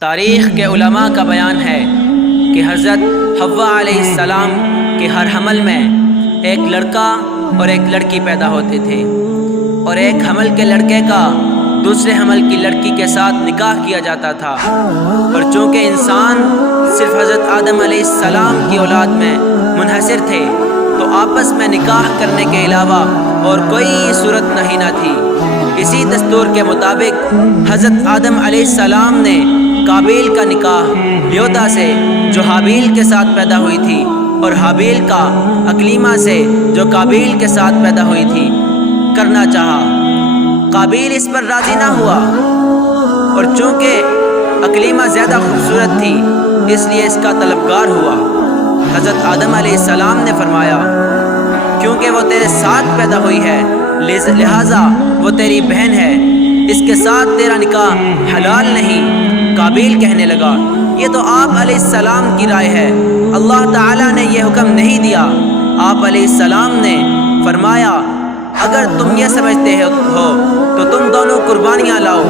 تاریخ کے علماء کا بیان ہے کہ حضرت حوا علیہ السلام کے ہر حمل میں ایک لڑکا اور ایک لڑکی پیدا ہوتے تھے، اور ایک حمل کے لڑکے کا دوسرے حمل کی لڑکی کے ساتھ نکاح کیا جاتا تھا۔ اور چونکہ انسان صرف حضرت آدم علیہ السلام کی اولاد میں منحصر تھے، تو آپس میں نکاح کرنے کے علاوہ اور کوئی صورت نہیں نہ تھی۔ اسی دستور کے مطابق حضرت آدم علیہ السلام نے قابیل کا نکاح لیودا سے جو حابیل کے ساتھ پیدا ہوئی تھی، اور حابیل کا اکلیمہ سے جو قابیل کے ساتھ پیدا ہوئی تھی کرنا چاہا۔ قابیل اس پر راضی نہ ہوا، اور چونکہ اکلیمہ زیادہ خوبصورت تھی اس لیے اس کا طلبگار ہوا۔ حضرت آدم علیہ السلام نے فرمایا، کیونکہ وہ تیرے ساتھ پیدا ہوئی ہے لہٰذا وہ تیری بہن ہے، اس کے ساتھ تیرا نکاح حلال نہیں۔ قابیل کہنے لگا، یہ تو آپ علیہ السلام کی رائے ہے، اللہ تعالیٰ نے یہ حکم نہیں دیا۔ آپ علیہ السلام نے فرمایا، اگر تم یہ سمجھتے ہو تو تم دونوں قربانیاں لاؤ،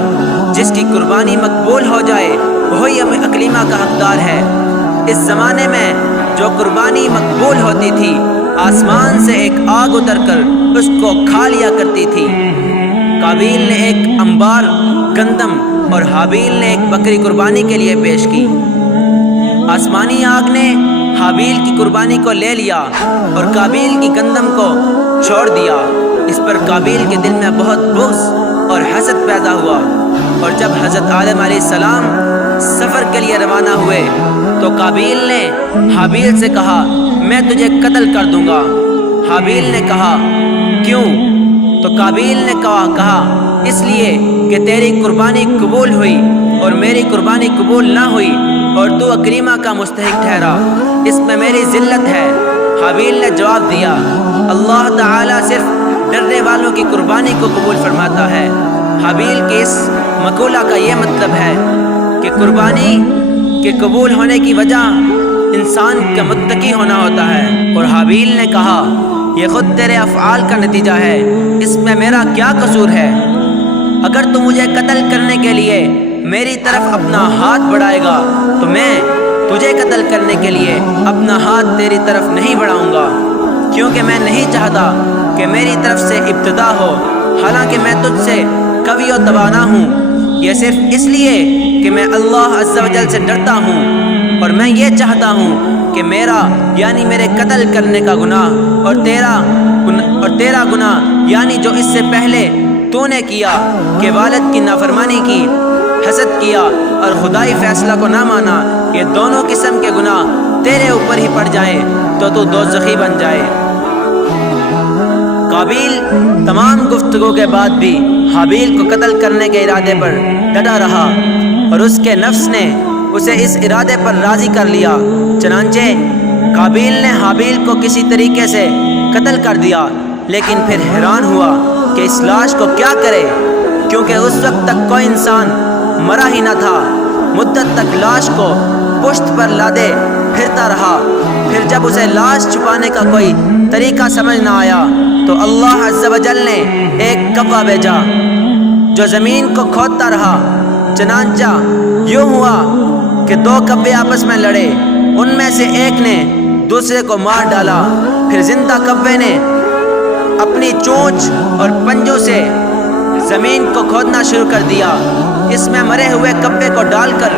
جس کی قربانی مقبول ہو جائے وہی اکلیمہ کا حقدار ہے۔ اس زمانے میں جو قربانی مقبول ہوتی تھی، آسمان سے ایک آگ اتر کر اس کو کھا لیا کرتی تھی۔ قابیل نے ایک انبار گندم اور حابیل نے ایک بکری قربانی کے لیے پیش کی۔ آسمانی آگ نے حابیل کی قربانی کو لے لیا اور قابیل کی گندم کو چھوڑ دیا۔ اس پر قابیل کے دل میں بہت بغض اور حسد پیدا ہوا، اور جب حضرت آدم علیہ السلام سفر کے لیے روانہ ہوئے تو قابیل نے حابیل سے کہا، میں تجھے قتل کر دوں گا۔ حابیل نے کہا، کیوں؟ تو قابیل نے کہا، اس لیے کہ تیری قربانی قبول ہوئی اور میری قربانی قبول نہ ہوئی، اور تو اکلیمہ کا مستحق ٹھہرا، اس میں میری ذلت ہے۔ حابیل نے جواب دیا، اللہ تعالیٰ صرف ڈرنے والوں کی قربانی کو قبول فرماتا ہے۔ حابیل کے اس مقولہ کا یہ مطلب ہے کہ قربانی کے قبول ہونے کی وجہ انسان کا متقی ہونا ہوتا ہے۔ اور حابیل نے کہا، یہ خود تیرے افعال کا نتیجہ ہے، اس میں میرا کیا قصور ہے؟ اگر تو مجھے قتل کرنے کے لیے میری طرف اپنا ہاتھ بڑھائے گا تو میں تجھے قتل کرنے کے لیے اپنا ہاتھ تیری طرف نہیں بڑھاؤں گا، کیونکہ میں نہیں چاہتا کہ میری طرف سے ابتدا ہو، حالانکہ میں تجھ سے قوی و توانا ہوں۔ یہ صرف اس لیے کہ میں اللہ عز و جل سے ڈرتا ہوں، اور میں یہ چاہتا ہوں کہ میرا یعنی میرے قتل کرنے کا گناہ اور تیرا گناہ یعنی جو اس سے پہلے تو نے کیا کہ والد کی نافرمانی کی، حسد کیا اور خدائی فیصلہ کو نہ مانا، یہ دونوں قسم کے گناہ تیرے اوپر ہی پڑ جائیں تو تو دوزخی بن جائے۔ قابیل تمام گفتگو کے بعد بھی حابیل کو قتل کرنے کے ارادے پر ڈٹا رہا، اور اس کے نفس نے اسے اس ارادے پر راضی کر لیا۔ چنانچہ قابیل نے حابیل کو کسی طریقے سے قتل کر دیا، لیکن پھر حیران ہوا کہ اس لاش کو کیا کرے، کیونکہ اس وقت تک کوئی انسان مرا ہی نہ تھا۔ مدت تک لاش کو پشت پر لادے پھرتا رہا، پھر جب اسے لاش چھپانے کا کوئی طریقہ سمجھ نہ آیا تو اللہ عز و جل نے ایک کوا بھیجا جو زمین کو کھودتا رہا۔ چنانچہ یوں ہوا کہ دو کوے آپس میں لڑے، ان میں سے ایک نے دوسرے کو مار ڈالا، پھر زندہ کوے نے اپنی چونچ اور پنجوں سے زمین کو کھودنا شروع کر دیا، اس میں مرے ہوئے کوے کو ڈال کر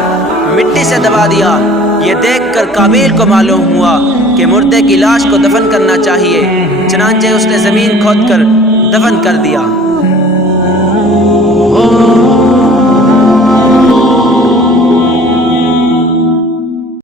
مٹی سے دبا دیا۔ یہ دیکھ کر قابیل کو معلوم ہوا کہ مردے کی لاش کو دفن کرنا چاہیے، چنانچہ اس نے زمین کھود کر دفن کر دیا۔